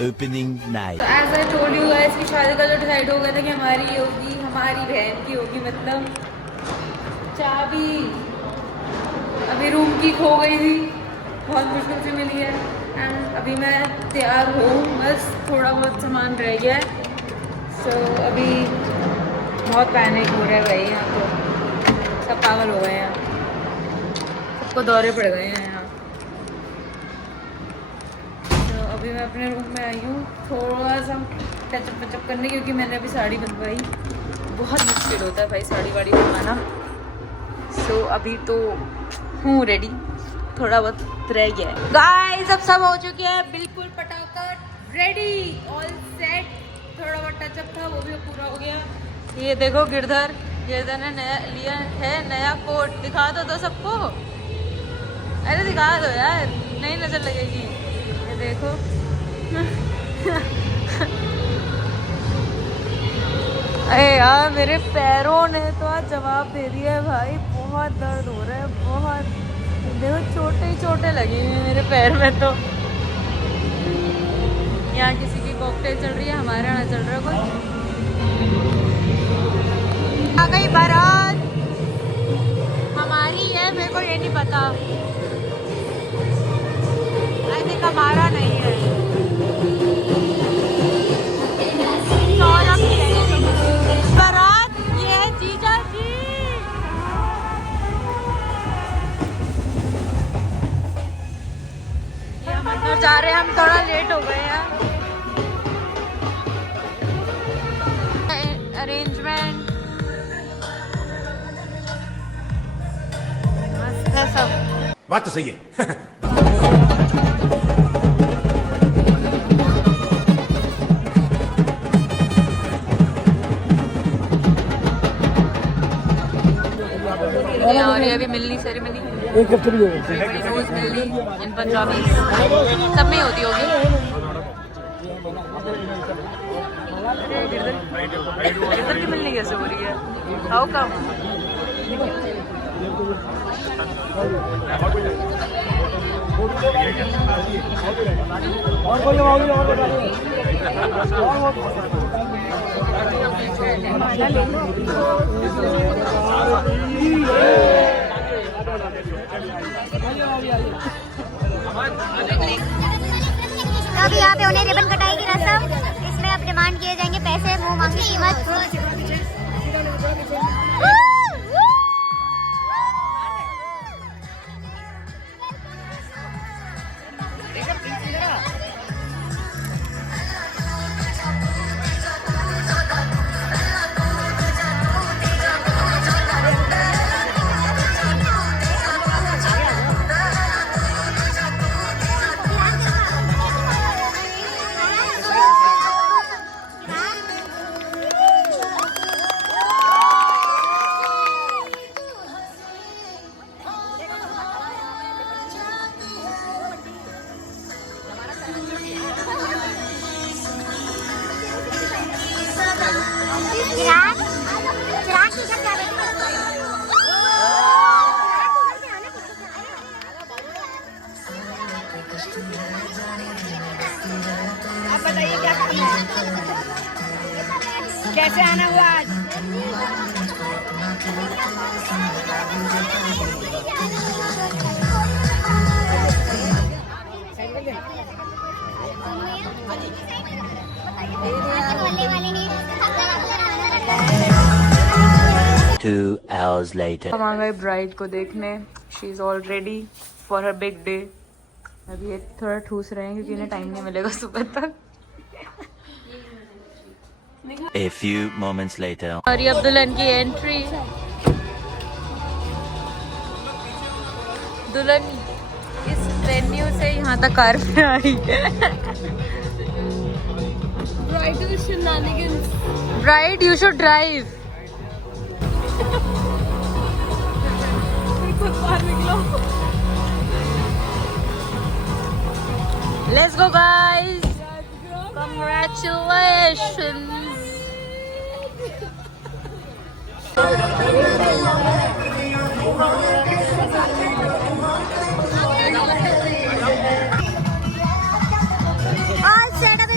opening night. As I told you guys कि शादी का जो डिसाइड हो गया था कि हमारी होगी, हमारी बहन की होगी, मतलब चाबी अभी रूम की खो गई थी, बहुत मुश्किल से मिली है। एंड अभी मैं तैयार हूँ, बस थोड़ा बहुत सामान रह गया है। सो अभी बहुत पैनिक हो रहा है भाई, यहाँ तो सब पागल हो गए हैं, सबको दौरे पड़ गए हैं यहाँ। तो अभी मैं अपने रूम में आई हूँ थोड़ा सा टचअप वचअप करने, क्योंकि मैंने अभी साड़ी बनवाई, बहुत मुश्किल होता है भाई साड़ी वाड़ी बनवाना। सो अभी तो हूँ रेडी, थोड़ा बहुत रह गया है। गाइस अब सब हो चुके हैं, बिल्कुल पटाखट रेडी, ऑल सेट। थोड़ा बहुत टचअप था, वो भी पूरा हो गया। ये देखो गिरधर ने नया लिया है, नया कोट। दिखा दो सबको, अरे दिखा दो यार, नई नजर लगेगी। ये देखो अरे यार मेरे पैरों ने तो आज जवाब दे दिया है भाई, बहुत दर्द हो रहा है, बहुत। देखो छोटे ही छोटे लगे हुए मेरे पैर में। तो यहाँ किसी की कॉकटेल चल रही है, हमारे यहाँ चल रहा है कुछ। आ गई बारात, हमारी है, मेरे को ये नहीं पता, आई थिंक हमारा नहीं है, सौरभ की है बारात। ये है जीजा जी, ये हम अंदर जा रहे हैं, हम थोड़ा लेट हो गए हैं। अरेंजमेंट मस्त है सब, बात तो सही है। और ये अभी मिलनी सेरेमनी, बड़ी रोज मिलनी इन पंजाबी सब में होती होगी। गिरधर की मिलनी कैसे हो रही है? How come? अब यहाँ पे उन्हें रिबन कटाई की रस्म, इसमें अब डिमांड किए जाएंगे पैसे, मुंह मांगी कीमत। आप बताइए क्या करना है, कैसे आना हुआ आज? Two hours later. हम आ गए ब्राइड को देखने, she is all ready for her big day. अभी ये थोड़ा ठूस रहे हैं क्योंकि इन्हें टाइम नहीं मिलेगा सुबह तक। A few moments later. और ये अब दुल्हन की एंट्री, दुल्हन इस वेन्यू से यहाँ तक कार में आई है। Bride you should drive. Let's go guys, congratulations. All set up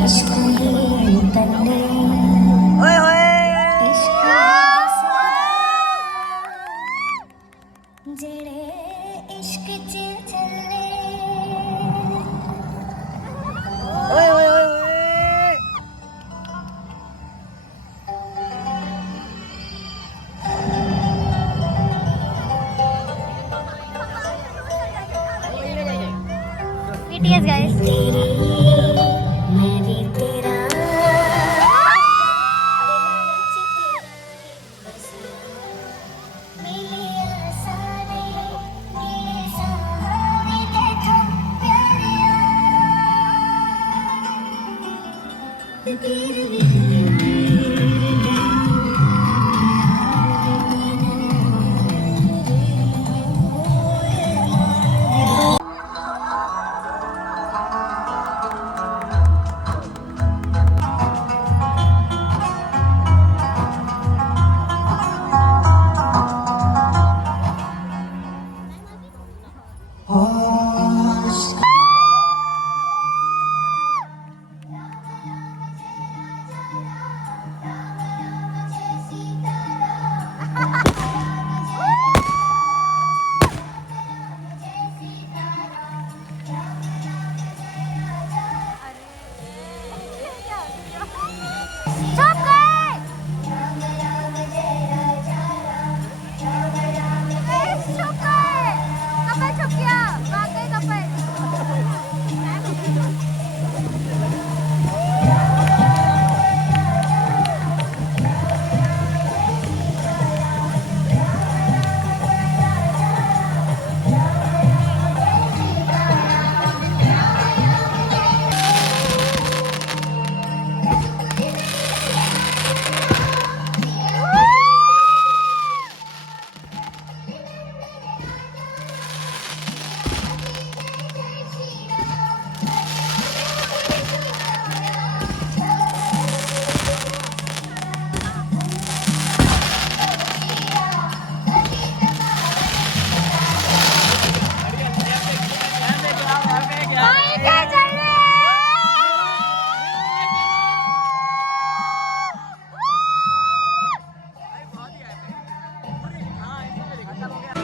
ओए होए ओए ओए ओए ओए BTS guys.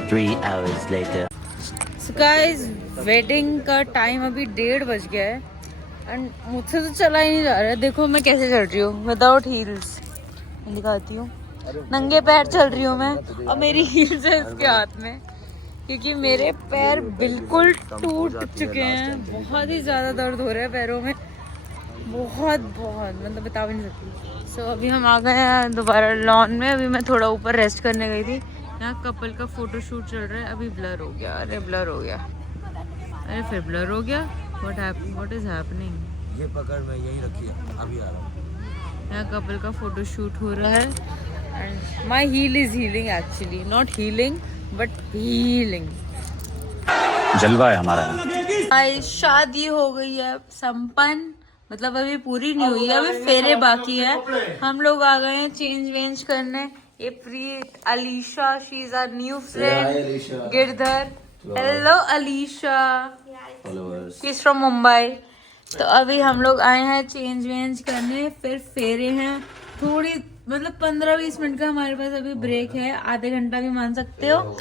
Three hours later. So guys, wedding का टाइम अभी 1:30 बज गया है एंड मुझसे तो चला ही नहीं जा रहा है। देखो मैं कैसे चल रही हूँ विदाउट हील्स, मैं दिखाती हूँ। नंगे पैर चल रही हूँ मैं और मेरी हील्स है इसके हाथ में, क्योंकि मेरे पैर बिल्कुल टूट चुके हैं। बहुत ही ज़्यादा दर्द हो रहा है पैरों में, बहुत बहुत, मतलब बता भी नहीं सकती। सो अभी हम आ गए हैं दोबारा लॉन में। अभी मैं थोड़ा ऊपर रेस्ट करने गई थी। यहाँ कपल का फोटो शूट चल रहा है। अभी ब्लर हो गया, अरे ब्लर हो गया, अरे फिर ब्लर हो गया। What is happening? ये पकड़ मैं यही रखी है, अभी आ रहा हूँ। यहाँ कपल का फोटो शूट हो रहा है and my heel is healing, actually not healing but healing. जलवा है हमारा। भाई शादी हो गई है संपन्न, मतलब अभी पूरी नहीं हुई है, अभी फेरे बाकी है। हम लोग आ गए हैं चेंज वेंज करने। ये Preet, Alisha, she is our new friend, Girdhar. Hello Alisha, she is from Mumbai. तो अभी हम लोग आए हैं चेंज वेंज करने, फिर फेरे हैं। थोड़ी मतलब 15-20 मिनट का हमारे पास अभी ब्रेक है, आधे घंटा भी मान सकते हो।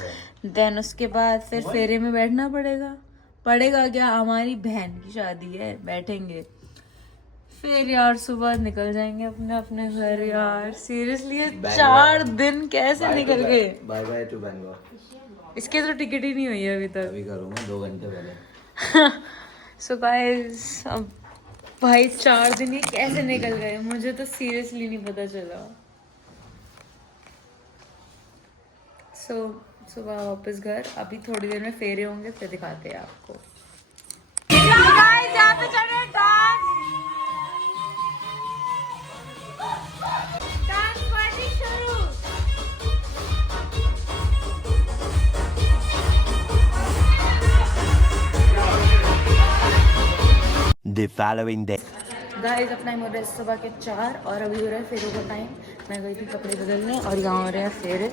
देन उसके बाद फिर फेरे में बैठना पड़ेगा क्या, हमारी बहन की शादी है, बैठेंगे। फिर यार सुबह निकल जाएंगे अपने अपने घर। यार सीरियसली 4 दिन कैसे निकल गए। Bye bye to Bangalore. इसके तो टिकट ही नहीं हुई है अभी तक। अभी करूँगा 2 घंटे पहले। सो गाइस, अब भाई 4 दिन ही कैसे निकल गए, मुझे तो सीरियसली नहीं पता चला। सो सुबह वापस घर। अभी थोड़ी देर में फेरे होंगे, फिर दिखाते हैं आपको। यहाँ पे चल रहे हैं डांस। डांस पार्टी शुरू। The following day. गाइस अपना टाइम हो रहा है सुबह के 4 और अभी हो रहा है फेरों का टाइम। मैं गई थी कपड़े बदलने और यहाँ हो रहे हैं फेरे।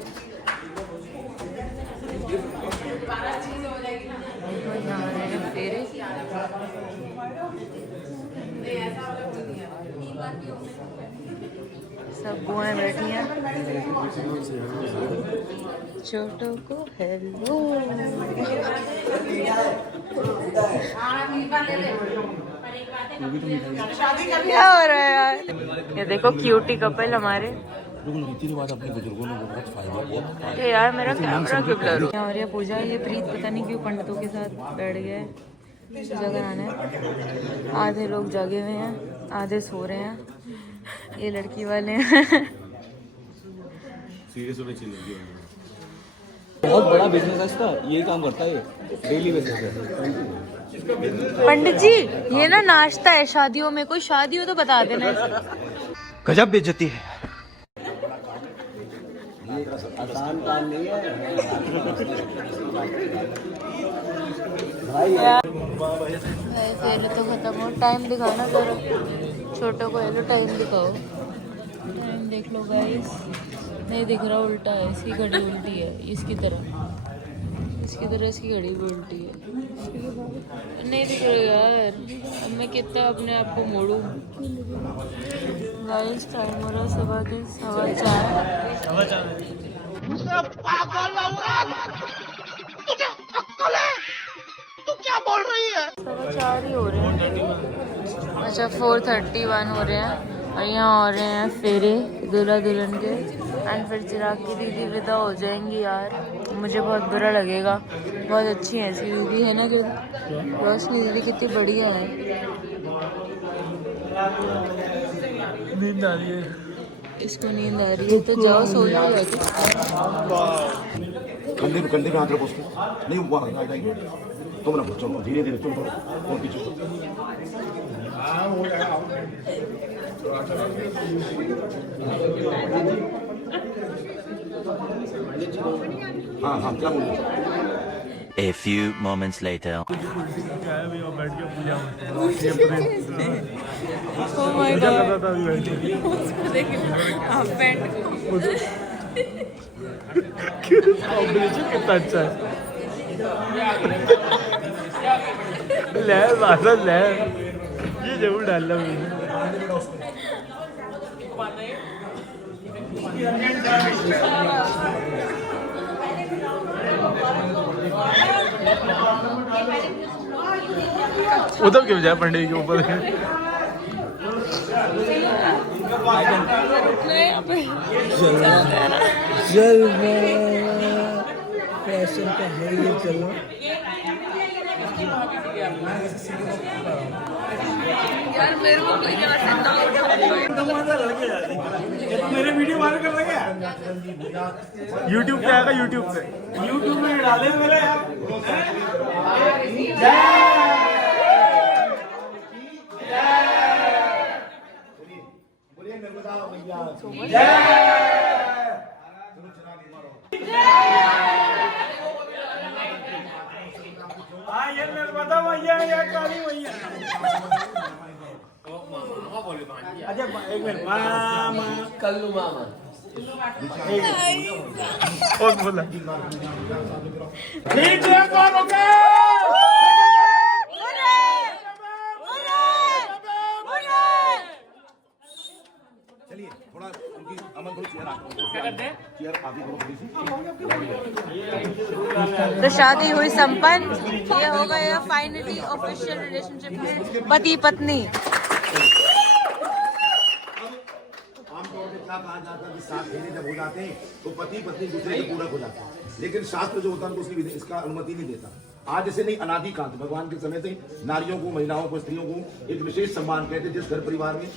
यहाँ हो रहे हैं फेरे। सब बुआएं बैठी हैं। छोटों को हेलो। क्या हो रहा है यार? ये देखो क्यूटी कपल हमारे। अपने बुजुर्गों ने बहुत फायदा। अरे यार मेरा कैमरा क्यों ब्लर हो रहा है? और ये पूजा, ये प्रीत पता नहीं क्यों पंडितों के साथ बैठ गया है। पूजा कराना है। आधे लोग जागे हुए हैं, आधे सो रहे हैं। ये लड़की वाले हैं। सीरियस होने चाहिए। बहुत बड़ा बिजनेस है इसका, यही काम करता है, डेली बेसिस पे। पंडित जी ये ना नाश्ता है शादियों में, कोई शादी हो तो बता देना। गजब बेइज्जती है। आसान काम नहीं है भाई पहले तो खत्म हो, टाइम दिखाओ ना जरा। छोटों को हेलो टाइम दिखाओ। टाइम देख लो गाइस। नहीं दिख रहा, उल्टा है, इसकी घड़ी उल्टी है इसकी तरह। इसकी घड़ी भी उल्टी है। नहीं दिख रहा यार, अब मैं कितना अपने आप को मोड़ूं। गाइस टाइम हो रहा 4:15। तू क्या बोल रही है? 4:15 ही हो रहे हैं। अच्छा 4:31 हो रहे हैं और यहाँ हो रहे हैं फेरे दूल्हा दुल्हन के। एंड फिर चिराग की दीदी विदा हो जाएंगी यार, मुझे बहुत बुरा लगेगा। बहुत अच्छी है इसकी दीदी, है ना? क्यों रोशनी दीदी कितनी बढ़िया है। नींद आ रही है इसको, नींद आ रही है तो जाओ सो जाओ जाके। कंधे पे हाथ रखो उसके, नहीं वहाँ आ जाएगी। तुम रखो, चलो धीरे धीरे तुम और पीछे। हाँ हाँ क्या बोल रहे? A few moments later. Oh my God. उसको देखिए, हाफ पैंट को। कितना अच्छा है। ले बादल ले, ये जरूर डालना मुझे। उधर क्यों जाए पंडित के ऊपर? फैशन का है ये, चलो। यार मेरे को कोई यहाँ से ना मेरे वीडियो वायरल कर लगे यूट्यूब पे आएगा, यूट्यूब में डाले मेरे यार। ये नर्मदा मैया या काली मैया। अच्छा एक मिनट, मामा कल्लू मामा और बोला ठीक है करोगे। चलिए थोड़ा उनकी अमन थोड़ी चेयर आगे करो थोड़ी सी। तो शादी हुई संपन्न। ये हो गया फाइनली ऑफिशियल रिलेशनशिप में पति पत्नी। आमतौर पे क्या कहा जाता है कि 7 महीने जब हो जाते हैं तो पति पत्नी दूसरे से पूरक हो जाता है, लेकिन शास्त्र जो होता है उसकी इसका अनुमति नहीं देता। आज जैसे नहीं, अनादिकाल भगवान के समय से नारियों को, महिलाओं को, स्त्रियों को एक विशेष सम्मान कहते हैं। जिस घर परिवार में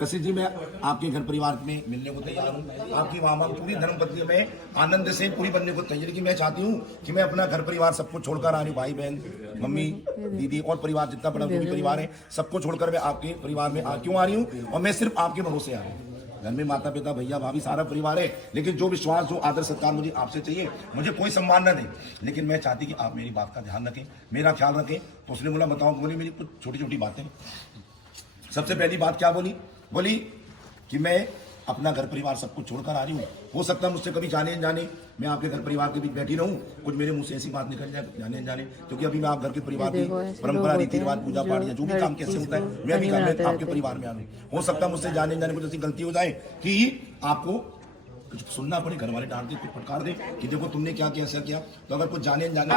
कशिश जी, मैं आपके घर परिवार में मिलने को तैयार हूँ। आपकी मामा पूरी धर्मपत्नी में आनंद से पूरी बनने को तैयार कि मैं चाहती हूँ कि मैं अपना घर परिवार सबको छोड़कर आ रही हूँ। भाई बहन, मम्मी, दीदी और परिवार जितना बड़ा पूरी परिवार है सबको छोड़कर मैं आपके परिवार में क्यों आ रही हूँ? और मैं सिर्फ आपके भरोसे आ रही हूँ। घर में माता पिता, भैया भाभी, सारा परिवार है, लेकिन जो विश्वास, जो आदर सत्कार मुझे आपसे चाहिए, मुझे कोई सम्मान न दे, लेकिन मैं चाहती कि आप मेरी बात का ध्यान रखें, मेरा ख्याल रखें। तो उसने बोला बताओ। बोली मेरी कुछ छोटी छोटी बातें। सबसे पहली बात क्या बोली? बोली कि मैं अपना घर परिवार सब कुछ छोड़कर आ रही हूँ। हो सकता है मुझसे कभी जाने अनजाने मैं आपके घर परिवार के बीच बैठी रहूं, कुछ मेरे मुंह से ऐसी बात निकल जाए जाने अनजाने, क्योंकि अभी मैं आप घर के परिवार की परंपरा रीति रिवाज पूजा पाठ या जो भी काम कैसे होता है मैं अभी घर में आपके परिवार में आ रहा हूँ। हो सकता है मुझसे जाने अनजाने कुछ ऐसी गलती हो जाए कि आपको कुछ सुनना पड़े, घर वाले डांट दे, कुछ फटकार दे कि देखो तुमने क्या किया, ऐसा किया। तो अगर कुछ जाने अनजाने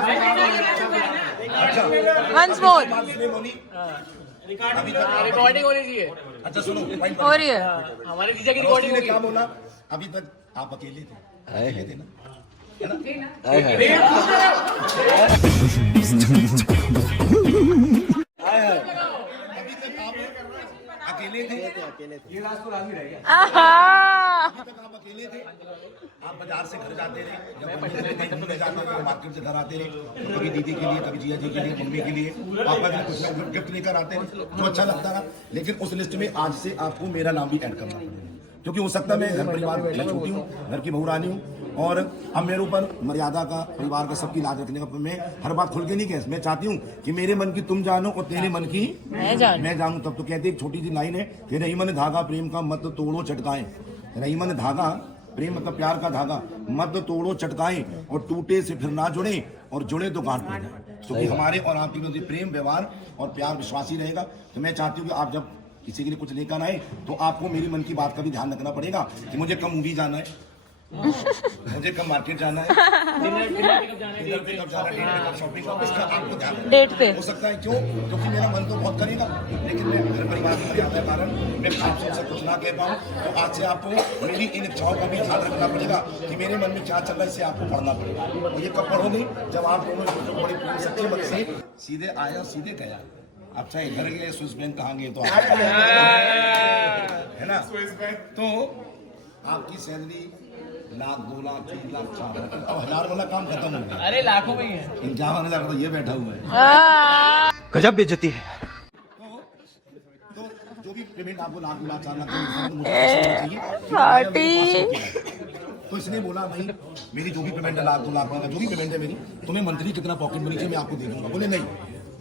अच्छा अभी तक रिकॉर्डिंग होनी चाहिए। अच्छा सुनो हो रही है। हमारे जीजा की रोशनी ने क्या बोला, अभी तक आप अकेले थे ना, है ना? अभी तक आप अकेले थे, ये लास्ट तो राजी रह गया। अभी तक आप अकेले थे, आप बाजार से घर जाते रहे, जब कहीं घूमने जाते थे मार्केट से घर आते रहे, तो कभी दीदी के लिए, कभी जिया जी के लिए, मम्मी के लिए, पापा के लिए कुछ ना कुछ गिफ्ट लेकर आते रहे, जो अच्छा लगता था। लेकिन उस लिस्ट में आज से आपको मेरा नाम भी ऐड करना पड़ेगा, क्योंकि हो सकता है मैं घर परिवार मैं छोटी हूँ, घर की बहू रानी हूँ, और अब मेरे ऊपर मर्यादा का, परिवार का, सबकी लाज रखने का मैं हर बात खुल के नहीं कह। मैं चाहती हूँ कि मेरे मन की तुम जानो और तेरे मन की मैं जानूं। तब तो कहते एक छोटी सी लाइन है कि रही मन धागा प्रेम का मत तोड़ो चटकाएं। रही मन धागा प्रेम मतलब प्यार का धागा, मत तोड़ो चटकाएं, और टूटे से फिर ना जुड़े, और जुड़े तो गांठ पड़े। क्योंकि हमारे और आपके बीच प्रेम, व्यवहार और प्यार विश्वासी रहेगा। तो मैं चाहती हूँ कि आप जब किसी के लिए कुछ लेकर आए तो आपको मेरी मन की बात का भी ध्यान रखना पड़ेगा कि मुझे कब मूवी जाना है, मुझे कब मार्केट जाना है, शॉपिंग आपको ध्यान डेट पे हो सकता है। क्यों? क्योंकि मेरा मन तो बहुत करेगा, लेकिन मैं घर परिवार में मर्यादा कारण मैं आपसे कुछ ना कह पाऊँ। तो आज से आपको मेरी इन इच्छाओं का भी ध्यान रखना पड़ेगा कि मेरे मन में क्या चल रहा है, इसे आपको पढ़ना पड़ेगा। और ये कब पढ़ोगे? जब आप दोनों बड़े सच्चे मन से सीधे आया सीधे गया। अच्छा इधर गए स्विस बैंक कहाँ गए तो है ना, तो आपकी सैलरी लाख, 2 लाख, 3 लाख, 4 लाख, अब 1000 वाला काम खत्म हो गया। अरे लाखों में ही है। इंतजाम होने लगा तो ये बैठा हुआ है। गजब बेइज्जती है। तो जो भी पेमेंट आपको लाख, 2 लाख, 4 लाख चाहिए, तो इसने बोला भाई मेरी जो भी पेमेंट है लाख, 2 लाख, जो भी पेमेंट है मेरी, तुम्हें मंथली कितना पॉकेट मनी चाहिए मैं आपको दे दूंगा। बोले नहीं,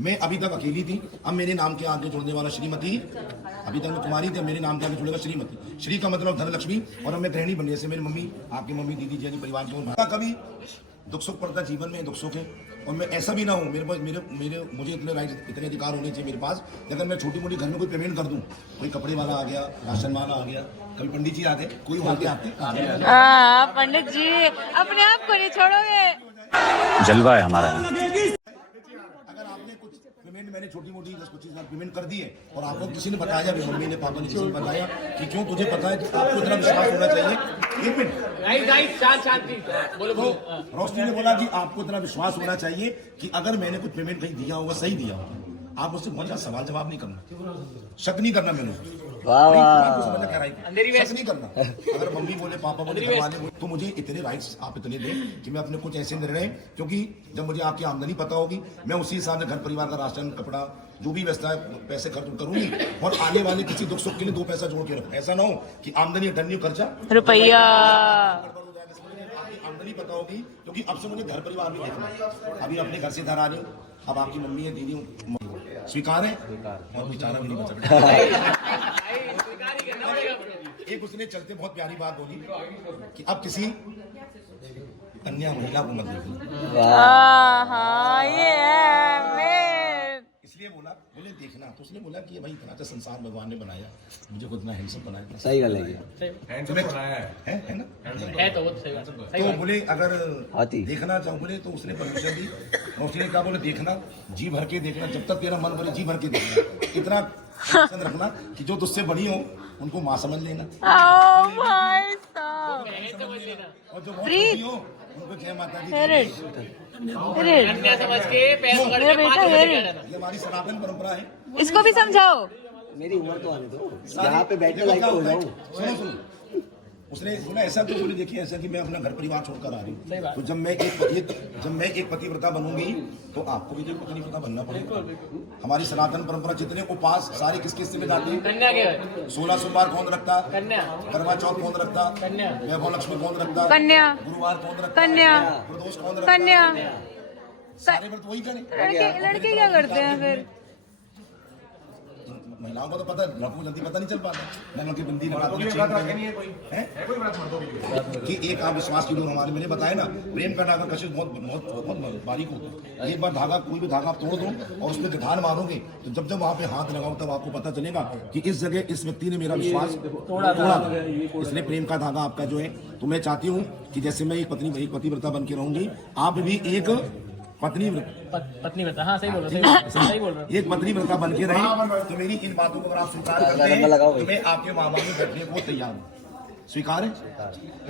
मैं अभी तक अकेली थी, अब मेरे नाम के आगे जुड़ने वाला श्रीमती, अभी तक मैं कुमारी थी, मेरे नाम के आगे जुड़ेगा श्रीमती। श्री का मतलब धनलक्ष्मी, और अब मैं गृहिणी बनने से मेरी मम्मी, आपकी मम्मी, दीदी जी, परिवार के कभी दुख सुख पड़ता जीवन में, दुख सुख है। और मैं ऐसा भी ना हूँ, मेरे पास मुझे इतने राइट, इतने अधिकार होने चाहिए मेरे पास, अगर मैं छोटी मोटी घर में कोई पेमेंट कर दूँ, कोई कपड़े वाला आ गया, राशन वाला आ गया, कभी पंडित जी आ गए, कोई आते पंडित जी अपने आप को नहीं छोड़ोगे। जलवा है हमारा। अगर आपने कुछ पेमेंट मैंने छोटी मोटी 10-25 लाख पेमेंट कर दी है, और आपको किसी ने बताया भी, मम्मी ने, पापा ने, किसी ने बताया कि क्यों तुझे पता है कि आपको इतना विश्वास होना चाहिए। एक मिनट, रोशनी ने बोला कि आपको इतना विश्वास होना चाहिए कि अगर मैंने कुछ पेमेंट कहीं दिया होगा, सही दिया होगा, आप उससे बहुत ज्यादा सवाल जवाब नहीं करना, शक नहीं करना। मैंने शक नहीं करना। अगर मम्मी बोले, पापा बोले, घर वाले बोले, तो मुझे इतने राइट्स आप इतने दें कि मैं अपने कुछ ऐसे निर्णय, क्योंकि जब मुझे आपकी आमदनी पता होगी, मैं उसी हिसाब से घर परिवार का राशन, कपड़ा, जो भी व्यवस्था है, पैसे खर्च करूंगी, और आने वाले किसी दुख सुख के लिए 2 पैसा जोड़ के रखूं। ऐसा ना हो कि आमदनी टर्नी खर्चा रुपया, आमदनी पता होगी, क्योंकि अब से मुझे घर परिवार भी देखना है। अभी अपने घर से घर आ रही हूँ, अब आपकी मम्मी है, दीदी स्वीकार है, और बेचारा भी नहीं बचा। एक उसने चलते बहुत प्यारी बात बोली कि अब किसी कन्या महिला को मत देखो। इसलिए बोला, बोले देखना, तो उसने बोला कि भाई इतना अच्छा संसार भगवान ने बनाया, मुझे खुद इतना हैंडसम बनाया। सही गल है ना, है तो वो सही बात है। तो बोले अगर देखना चाहो, बोले तो उसने परमिशन दी। उसने कहा बोले देखना, जी भर के देखना, जब तक तेरा मन बोले जी भर के देखना, इतना पसंद रखना कि जो तुझसे बड़ी हो उनको माँ समझ लेना, और जो बहुत छोटी हो उनको जय माता दी समझ के पैर पकड़ के ये हमारी सनातन परंपरा है। इसको भी समझाओ। मेरी उम्र तो आने दो, यहाँ पे बैठने लायक हो जाऊँ। सुनो, उसने बोला ऐसा तो बोले देखिए ऐसा कि मैं अपना घर परिवार छोड़कर आ रही हूँ, तो जब मैं एक पतिव्रता बनूंगी तो आपको भी एक पतिव्रता बनना पड़ेगा। हमारी सनातन परंपरा जितने उपास सारे किस किस में जाते हैं, 16 सोमवार कौन रखता, करवा चौथ कौन रखता, वैभव लक्ष्मी कौन रखता, कन्या, गुरुवार कौन रखता, कन्या, प्रदोष कौन रखता, कन्या, सारे व्रत वही करें। लड़के क्या करते हैं फिर? महिलाओं को तो पता, लड़कों को जल्दी पता नहीं चल पाता। नंगल की बंदी लगाते कि एक आप विश्वास की डोर हमारे मैंने बताया ना, प्रेम का धागा कशिश बहुत बहुत बहुत बारीक होता है। एक बार धागा, कोई भी धागा आप तोड़ दो और उसमें ध्यान मारोगे तो जब जब वहाँ पे हाथ लगाओ तब आपको पता चलेगा कि इस जगह इस व्यक्ति ने मेरा विश्वास तोड़ा था। इसलिए प्रेम का धागा आपका जो है, तो मैं चाहती हूँ कि जैसे मैं एक पतिव्रता बन के रहूंगी, आप भी एक पत्नीव्रता, हाँ सही बोल रहे हो, एक पत्नीव्रता बन के रहे। तो मेरी इन बातों को अगर आप स्वीकार करते हैं तो मैं आपके माँ बाप में बैठने को तैयार हूँ। स्वीकार है?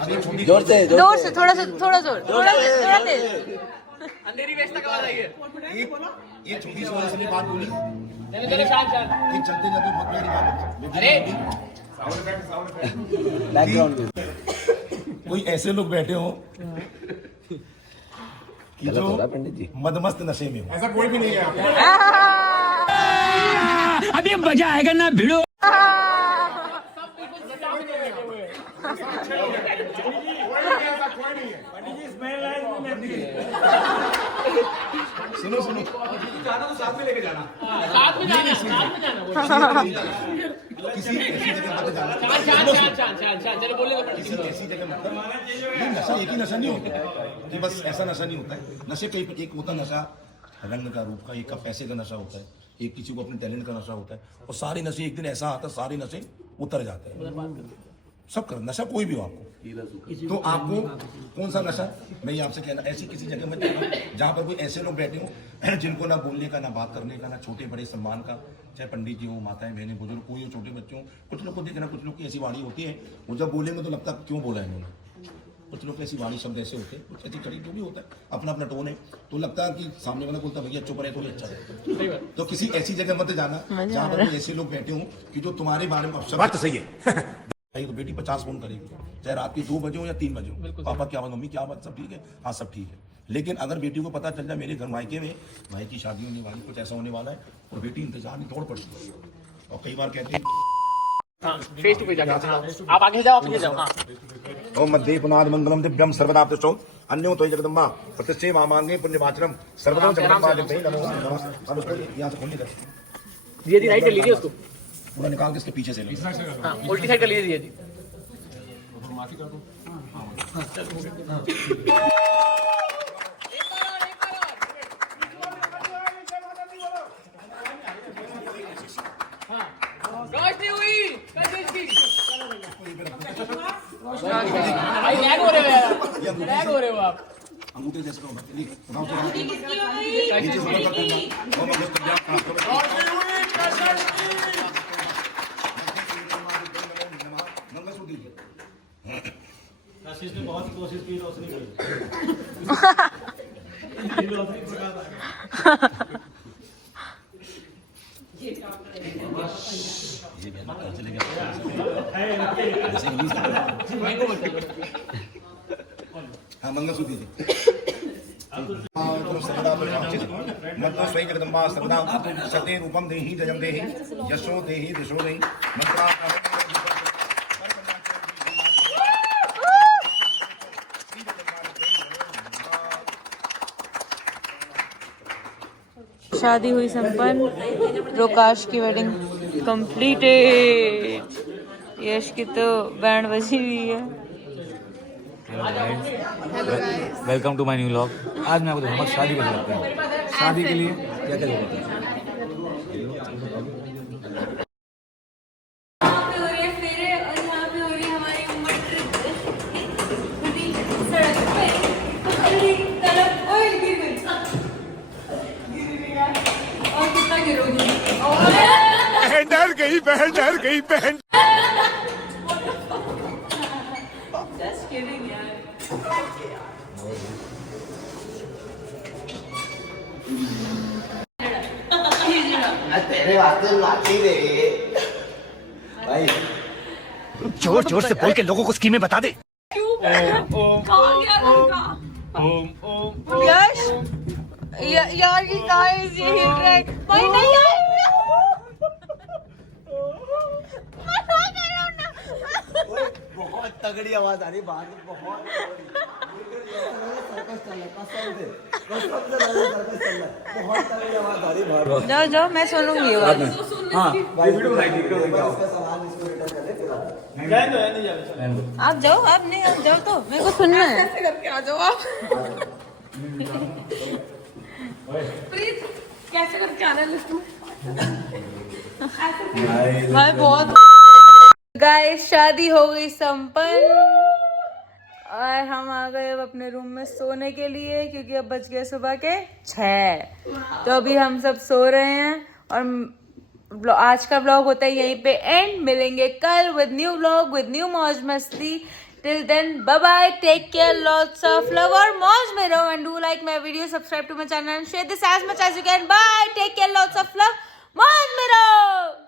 अब एक छोटी जोर से थोड़ा जोर, थोड़ा तेज। अंधेरी वेश तक आवाज आई है। एक छोटी सी वाली बात बोली, एक चलते जाते बहुत प्यारी बात। अरे बैकग्राउंड कोई ऐसे लोग बैठे हो कि जो मदमस्त नशे में हो। ऐसा कोई भी नहीं है। अभी मजा आएगा ना भिड़ो। सुनो सुनो, जाना तो साथ में लेके जाना, किसी ऐसी जगह मत जाना, किसी ऐसी जगह मत। नहीं, नशा एक ही नशा नहीं होता कि बस ऐसा नशा नहीं होता है। नशे कई, एक होता नशा रंग का, रूप का, एक का पैसे का नशा होता है, एक किसी को अपने टैलेंट का नशा होता है, और सारे नशे एक दिन ऐसा आता है सारे नशे उतर जाते हैं। सब कर नशा कोई भी हो आपको, तो आपको कौन सा नशा, मैं ये आपसे कहना, ऐसी किसी जगह में जहाँ पर कोई ऐसे लोग बैठे हो जिनको ना बोलने का, ना बात करने का, ना छोटे बड़े सम्मान का, चाहे पंडित जी हो, माताएं बहनें बुजुर्ग, कोई हो, छोटे बच्चे हो। कुछ लोग को देखना, कुछ लोग की ऐसी वाणी होती है, वो जब बोलेंगे तो लगता क्यों बोला इन्होंने। कुछ लोग ऐसी वाणी शब्द ऐसे होते हैं, कुछ ऐसी कड़ी जो भी होता है, अपना अपना टोन है, तो लगता है कि सामने वाला बोलता भैया चुप रहे तो ही अच्छा है। तो किसी ऐसी जगह मत जाना जहाँ पर ऐसे लोग बैठे हों कि जो तुम्हारे बारे में बात तो सही है। तो बेटी 50 फोन करेगी, चाहे रात के 2 बजे हो या 3 बजे हो, पापा क्या बात, मम्मी क्या बात, सब ठीक है, हाँ सब ठीक है। लेकिन अगर बेटी को पता चल जाए मेरे घर मायके में भाई की शादी होने वाली, कुछ ऐसा होने वाला है, और बेटी इंतजार में दौड़ पड़ती है। और कई बार कहते हैं फेस टू फेस आप आगे जाओ, ओम मध्य पुनाद मंगलम दिव्यम सर्वदा प्रचो अन्यो तो जगदम्बा प्रतिष्ठे मामांगे पुण्यवाचनम सर्वदा जगदम्बा देवते नमो नमः। अब उसको यहां से खोल लीजिए, धीरे राइट कर लीजिए उसको, पूरा निकाल के इसके पीछे से लीजिए। हाँ उल्टी साइड कर लीजिए जी। रोशनी हुई भाई, लैग हो रहे हो आप। अंगूठे जैसे करो, बताओ आशीष ने बहुत कोशिश की, रोशनी की। हाँ मंगलसूत्र दीजिए। मंत्र स्वयं जगदम्बा सर्वदा सते रूपम देहि जयम देहि यशो देहि दिशो देहि मंत्रा। शादी हुई संपन्न, प्रकाश की वेडिंग कंप्लीटेड। यश की तो बैंड बजी हुई है। Welcome to my new vlog. आज मैं आपको दिखाऊंगा शादी कैसे करते हैं। शादी के लिए क्या क्या जरूरत है। डर गई बहन, डर गई बहन। तेरे वास्ते लाठी दे भाई, जोर जोर से बोल के लोगों को स्कीमें बता दे। यश यार ये कहाँ है ये ट्रैक? भाई नहीं बहुत तगड़ी आवाज आ रही, बाहर बहुत सर्कस चल रहा है। जाओ जाओ, मैं सुनूंगी ये बात। हाँ वीडियो बनाई थी आप जाओ, आप नहीं, आप जाओ तो मेरे को सुनना है। कैसे करके आ जाओ आप? प्लीज कैसे करके आना है लिस्ट में? भाई बहुत गाइस, शादी हो गई संपन्न और हम आ गए अब अपने रूम में सोने के लिए, क्योंकि अब बज गए सुबह के 6। तो अभी हम सब सो रहे हैं और आज का व्लॉग होता है यहीं पे एंड। मिलेंगे कल with new vlog with new मौज मस्ती। Till then bye bye, take care, lots of love और मौज में रहो and do like my video, subscribe to my channel and share this as much as you can. Bye, take care, lots of love, मौज में रहो।